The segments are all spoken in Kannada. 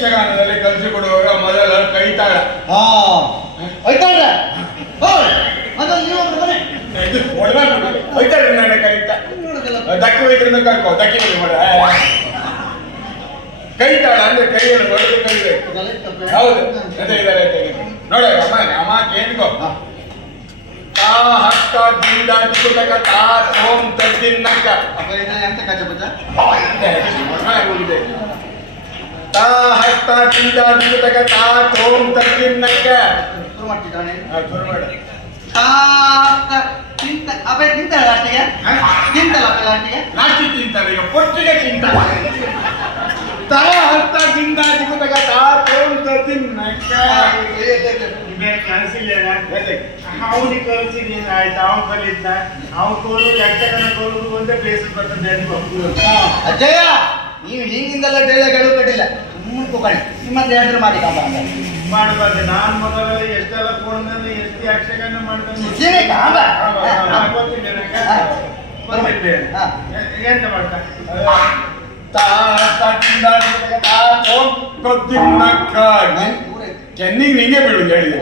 ಯಕ್ಷಗಾನದಲ್ಲಿ ಕಲಿಸಿಕೊಡುವಾಗ ಮೊದಲ ಕೈತಾಳ ಹಾ. ಮತ್ತೆ ನೀವು ಬನ್ನಿ ಇದು ಕೈತ ದಕ್ಕಿ ವೈದ್ಯರನ್ನ ಕರ್ಕೋ ದಕ್ಕಿ ಮಾಡ. ಕೈತಾಳ ಅಂದ್ರೆ ಕೈಯನ್ನು ಹೊಡೆದು ಕಲಿಬೇಕು ತಪ್ಪು. ಹೌದು. ಅದೇ ನೋಡ ಅಮ್ಮ ಅಮ್ಮ ಕೇಳ್ಕೋ ಹಾ. ತಾ ಹಕ್ಕ ದಿಂದ ಚಿಕ್ಕುತಕ ತಾ ತದ್ದಿನ್ನಕ್ಕ ಅಪ್ಪ ತಾ ಹಸ್ತ ದಿಂದ ಚಿಕ್ಕುತಕ ತಾ ಓಂ ತದ್ದಿನ್ನಕ್ಕ ಶುರು ಮಾಡ್ತಿದ್ದಾನೆ. ಶುರು ಮಾಡಿ. ತಾ ತಿಂತ ಅಪ್ಪ ತಿಂತಾಳ ಲಾಸ್ಟಿಗೆ? ಹಾ? ತಿಂತಲ್ಲ ಅಪ್ಪ ಲಾಸ್ಟಿಗೆ? ನಾಟಿ ತಿಂತಾರೆ ಈಗ ಪೊಟ್ಟಿಗೆ ತಿಂತ ತಾ ಹಸ್ತ ದಿಂದ ಚಿಕ್ಕುತಕ ತಾ ಬೇರೆ ಕಲಿಸಿಲ್ಲ ಅವನಿಗೆ ಕಲಿಸಿದ್ದೀನಿ ಆಯ್ತು? ಅವ್ನು ಕಲಿತ. ಅವ್ನು ಕೋಲು ಯಕ್ಷಗಾನ ಕೋಲು ಒಂದೇ ಪ್ಲೇಸ್ ಬರ್ತದೆ. ಅಜ್ಜಯ್ಯ! ನೀವು ಹಿಂಗಿಂದೆಲ್ಲ ಡೈಲಾಗ್ ಹೇಳೋ ಕಟ್ಟಿಲ್ಲ ಸುಮ್ಮನೆ ಕೂಕಣಿ ನಿಮ್ಮಂತ ಹೇಳಿದ್ರೆ ಮಾಡಿ ಮಾಡಬಾರ್ದು ನಾನು ಮೊದಲೆಲ್ಲ ಎಷ್ಟೆಲ್ಲ ಕೋಣದಲ್ಲಿ ಎಷ್ಟು ಯಕ್ಷಗಾನ. ಹಾ. ಎಂತ ಮಾಡ್ತಾ ತಾ ಹಸ್ತ ದಿಂದ ಚಿಕ್ಕುತಕ ತಾ ಓಂ ತದ್ದಿನ್ನಕ್ಕ ಚೆನ್ನಿಗೆ ನಿಂಗೆ ಬೀಳುದು ಹೇಳಿದೆ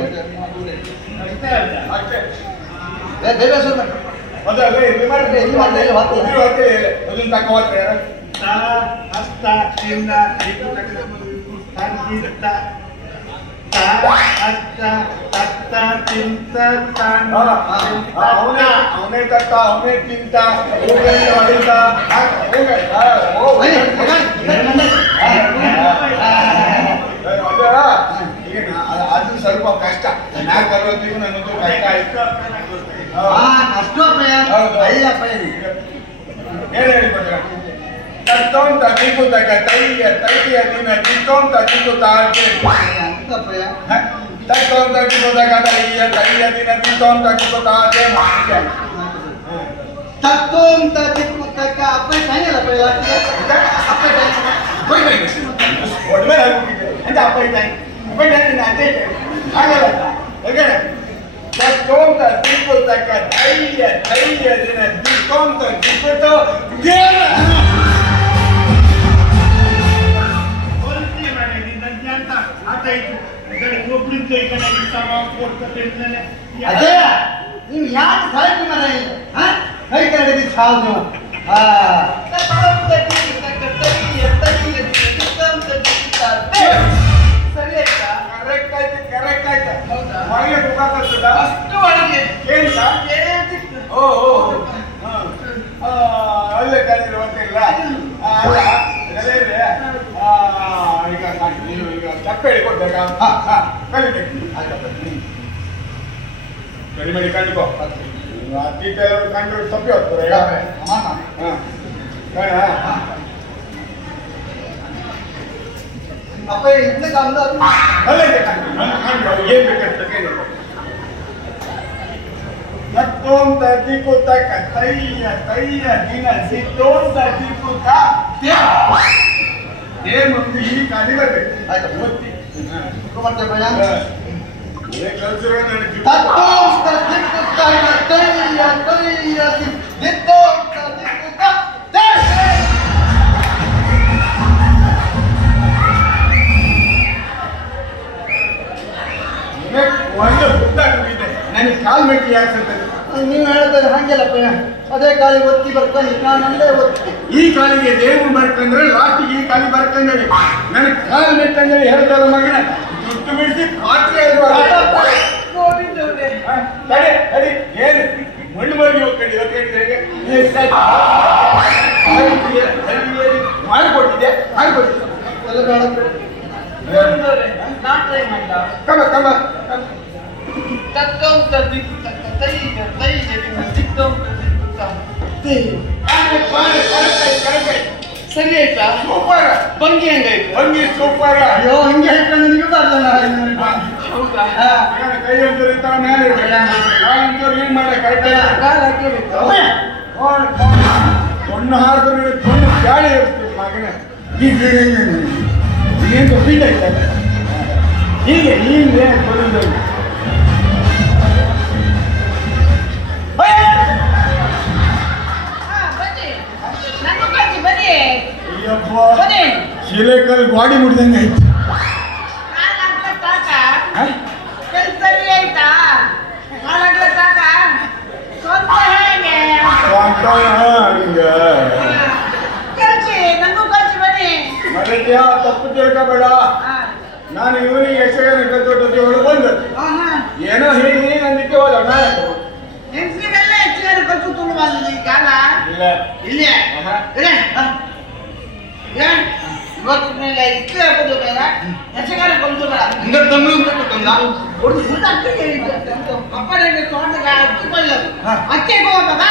ಅಷ್ಟೇ ಅಷ್ಟೇ ಬೇರೆ ಶುರು ಮಾಡಿ ಅದಲ್ಲ ಇಲ್ಲಿ ಹೋಗ್ತೀನಿ. ಅದನ್ನ ತಕ್ಕ ಹೋಗ್ತಾರೆ ಯಾರು? ತಾ ಹಸ್ತ ಇಂದ ಇದು ತಂದಿತ್ತ ತಾ ಹಸ್ತ ತತ್ತ ತಿಂತ ತಾನ ಹಾ, ಹಾ, ಅವನೇ ಅವನೇ ತತ್ತ ಅವನೇ ತಿಂತ ಹೋಗೇ ಹೊಡಿತ ಹಾ, ಹೋಗೆ. ಹಾ, ಹೋಗು. ಬನ್ನಿ, ಹೋಗೋಣ. ಬನ್ನಿ, ಬನ್ನಿ. ಆ, ಅದ, ಈಗ ನಾ- ಅದು- ಅದು ಸ್ವಲ್ಪ ಕಷ್ಟ ನಾ నీ నీతో తగ్గితో తాగే తగ్గుతో తగ్గిపోతా కదా ఇయ్య తయ్య నీ నీతో తగ్గితో తాగే तत्तो तत्को तक अपने कहीं लग पड़ेगा अपने कहीं कोई नहीं कुछ बोर्ड में लग अंदर अपने कहीं अपने कहीं ना दे आगे लग अगर तत्तो तत्को तक धैर्य धैर्य दिन तत्तो तत्को तो गेरा ಅಂತಾನೆ. ನೀವು ಯಾಕೆ ಸಾಯ್ತಿ ಮರ ಹಾ ಕೈ ಕರಡಿ ಸಾವು ನೀವು ಓ ಹಾ. ಆ, ಅಲ್ಲೇ ಅದೇ ಈಗ ಸಾಕು, ಈಗ ತಪ್ಪು ಹೇಳಿ ಕೊಡ್ಬೇಕಾ ಕಲಿಬೇಕು ಆಯ್ತಪ್ಪ. ಹ್ಮ್. ಕಡಿಮೆ ಮಾಡಿ ಕಂಡುಕೋ ಅತ್ತಿತ್ತ ಎಲ್ಲರೂ ಕಂಡು ತಪ್ಪಿ ಹೋಗ್ತಾರೆ ಈಗ ಅಮ್ಮ. ಹಾ ಬೇಡ ಅಪ್ಪ ಇದನ್ನ ಕಾಲದ ಅಲ್ಲೇ ಇದೆ ಕಂಡು ನನ್ನ ಕಂಡು ಅವ್ರು ಏನ್ ಬೇಕಂತ ಕೇಳಿ ತತ್ತೋಂತ ದಿಕ್ಕುತ್ತ ತೈಯ ತೈಯ ದಿನ ಸಿತ್ತೋಂತ ದಿಕ್ಕುತ್ತ ಏ ಮಮ್ಮಿ ಈ ಕಾಲಿ ಬರ್ಬೇಕು ಆಯ್ತು. ಒತ್ತಿ. ಹಾ. ಮಾಡ್ತೇವೆ ಭಯ ಹಾ. ಏ ಕಲ್ಸಿರೋ ನನಗೆ ಗಿಫ್ಟ್ ತತ್ತೋಂತ ದಿಕ್ಕು ತಕ್ಕ ತೈಯ ತೈಯ ದಿತ್ತೋಂತ ದಿಕ್ಕು ತಕ್ಕ ಒಂದು ಬುದ್ಧ ಇದೆ ನನಗೆ ಕಾಲ್ ಮೆಟ್ಟಿ ಯಾಕೆ ನೀವು ಹೇಳಿದ್ರೆ ಹಂಗೆಲ್ಲಪ್ಪ ಅದೇ ಕಾಲಿ ಒತ್ತಿ ಬರ್ತಾನೆ ನಾನಲ್ಲೇ ಒತ್ತಿ. ಈ ಕಾಲಿಗೆ ದೇವ್ರು ಬರ್ಕಂದ್ರೆ ಲಾಸ್ಟಿಗೆ ಈ ಕಾಲಿ ಬರ್ಕಂದೇಳಿ ನನಗೆ ಕಾಲು ಮೆಟ್ಟಂದೇಳಿ ಹೇಳ್ತಾರ ಮಗನ. ದುಡ್ಡು ಬಿಡಿಸಿ ಪಾತ್ರೆ. ತಡೆ ತಡಿ. ಏನು? ಮಣ್ಣು ಮರಗಿ ಹೋಗ್ಕೊಂಡು ಹೋಗ್ಕೊಂಡು ಹೇಗೆ? ಮಾಡಿಕೊಟ್ಟಿದ್ದೆ ಮಾಡಿಕೊಟ್ಟಿದ್ದೆ ಎಲ್ಲ ಬೇಡ. ಗೋವಿಂದವ್ರೆ, ನಾನ್ ಸರಿ ಆಯ್ತಾ ಸೂಪರ್ ಭಂಗಿ ಹೆಂಗಾಯ್ತು ಭಂಗಿ ಸೂಪರ್ ಅಯ್ಯೋ ಹಂಗೆ ಹೇಳ್ಕೊಂಡು ನಿನಗೂ ಬರ್ತಾನ ಹೌದಾ ಹಾ ಕೈ ಅಂತೂ ಇರ್ತಾವ ಮೇಲೆ ಇರ್ಬೇಕು ಕಾಲಂತೂ ಏನ್ ಮಾಡಕ್ ಆಯ್ತಾ ಕಾಲ್ ಹಾಕ್ಲೇಬೇಕು. ತೊಣ್ಣು ಹಾರಿದ್ರೆ ತೊಣ್ಣು ಗಾಳಿ ಇರ್ತೀವಿ ಮಗನ ಈಗ ಏನು ಫೀಟ್ ಆಯ್ತಲ್ಲ ಹೀಗೆ ಹೀಗೆ ಬಂದು ನಂಗೂ ಕಲ್ಸಿ ಮುಡಿದಂಗೆ ಮರತ್ಯ ತಪ್ಪು ತಿಳ್ಕೊಬೇಡ. ನಾನು ಇವನಿಗೆ ಯಕ್ಷಗಾನ ಕಲ್ತೊಟ್ಟು ಹೊರಗೆ ಬಂದ. ಏನೋ ಹೇಳಿ ನೀನು ಅಂದಿಕ್ಕೆ ಹೋದ ಹೆಂಗ್ಸ್ರಿಗೆಲ್ಲ ಹೆಚ್ಚಿನ ಕಲ್ಸು ತುಳುವಲ್ಲ ಈ ಕಾಲ ಇಲ್ಲ. ಇಲ್ಲೇ? ಇವತ್ತು ಮೇಲೆ ಇಷ್ಟು ಹಾಕೋದು ಬೇಡ ಯಕ್ಷಗಾನ ಕಲ್ಸು ಬೇಡ ಹಿಂಗ ತಮ್ಮ ತಂದ ಒಂದು ಊಟ ಅಕ್ಕಿಗೆ ಹೇಳಿದ್ದು. ಅಪ್ಪನಿಗೆ ತೋಟಗ ಹಚ್ಚಿಕೊಳ್ಳೋದು ಹಾ. ಅಕ್ಕಿಗೆ ಹೋಗದ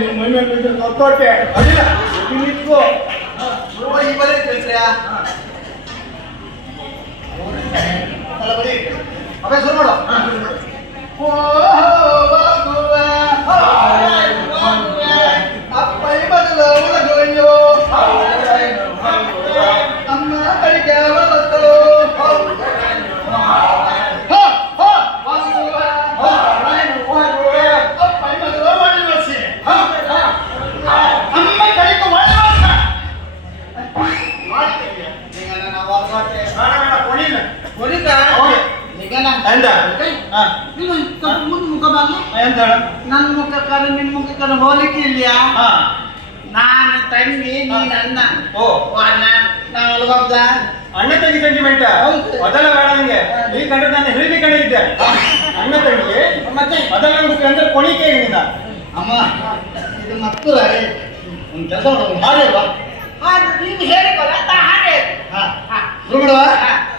ನಿಮ್ಮ ಮೈ ಮೇಲೆ ಬಿದ್ದು ನಿಂತ್ಕೋ ಈ ಅಲ್ಲ ಬರೀ ಶುರು ಅಪ್ಪ ಅಪ್ಪೈ ಬದಲು ನನ್ನ ಮುಖ ಕರ ನಿನ್ ಮುಖ ಕರ ಹೋಲಿಕೆ ಇಲ್ಯಾ? ನಾನು ತಂಗಿ ನೀನ್ ಅಣ್ಣ. ಓ. ಓ ಅಣ್ಣ. ನಾವು ಅಲ್ಗೋಗ್ದ ಅಣ್ಣ ತಂಗಿ ಸೆಂಟಿಮೆಂಟ್. ಅದೆಲ್ಲ ಬೇಡ ನಂಗೆ. ಈ ಕಂಡ್ರೆ ನಾನು ಹಿರಿಯ ಕಡೆ ಇದ್ದೆ ಅಣ್ಣ ತಂಗಿ ಮತ್ತೆ? ಅದೆಲ್ಲ ನಂಗೆ ಅಂದ್ರೆ ಕೊಣಿಕೆ ಅಮ್ಮ ಇದು ಮಕ್ಕಳು. ಒಂದು ಕೆಲಸ ಮಾಡು ಹೇಳುವ ಅದು ನೀವು ಹೇಳಿಕೊಲ್ಲ ನಾ ಹಾಗೆ. ಹಾ. ಹಾ. ಮಾಡುವ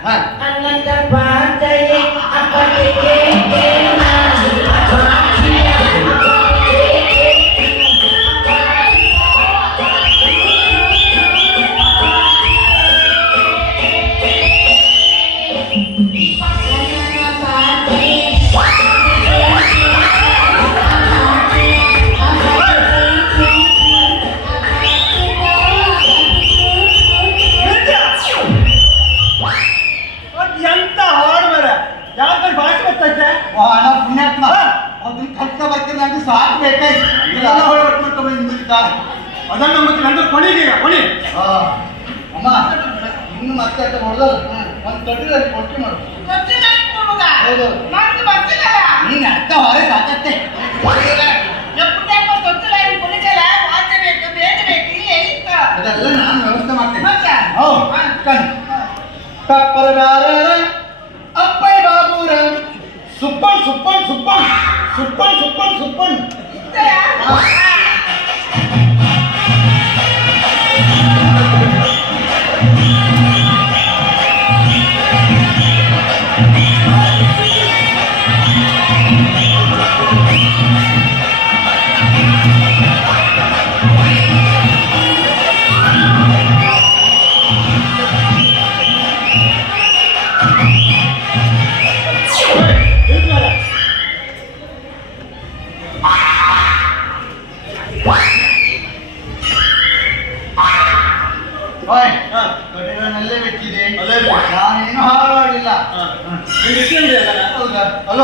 ಹಾ. ಅಣ್ಣಂದ ಬಾಂಧಯ್ಯ ಬಗ್ಗೆ ನನಗೆ ಸಾಕು ಬೇಕಾಯ್ತು ಇದೆಲ್ಲ ಹೊರಡ್ಬಿಟ್ಟು ಬಂದಿದ್ದ ಅದನ್ನ ಮತ್ತೆ ನಂದು ಕೊಣಿಗೆ ಈಗ ಕೊಣಿ ಅಮ್ಮ ಇನ್ನು ಮತ್ತೆ ಅಂತ ಹೊಡೆದಲ್ಲ ಒಂದು ತೊಟ್ಟಿದಲ್ಲಿ ಕೊಟ್ಟು ಮಾಡು ಗೊತ್ತಿಲ್ಲ ನಿಮ್ಗ ಹೌದು. ನಂದು ಗೊತ್ತಿಲ್ಲ ನೀನು ಅರ್ಥ ಹೊರೆ ಸಾಕತ್ತೆ ಎಪ್ಪತ್ತಪ್ಪ ಗೊತ್ತಿಲ್ಲ ಇವ್ನು ಕುಣಿಗಲ್ಲ ವಾದ್ಯ ಬೇಕು ಬೇಡ ಬೇಕು ಇಲ್ಲೇ ಇತ್ತು ಅದೆಲ್ಲ ನಾನು ವ್ಯವಸ್ಥೆ ಮಾಡ್ತೇನೆ ಮತ್ತೆ? ಹೌ ಕಣ್ ಕಪ್ಪರದಾರ ಅಪ್ಪೈ ಬಾಬೂರ ಸುಪ್ಪನ್ ಸುಪ್ಪನ್ ಸುಪ್ಪನ್ ಸುಪ್ಪನ್ ಸುಪ್ಪನ್ ಸುಪ್ಪನ್ ಹಾರಾಡಿಲ್ಲ ನಿಂಗೆ ಇಷ್ಟ ಇದೆ ಅದನ್ನ? ಹೌದಾ ಅಲ್ಲ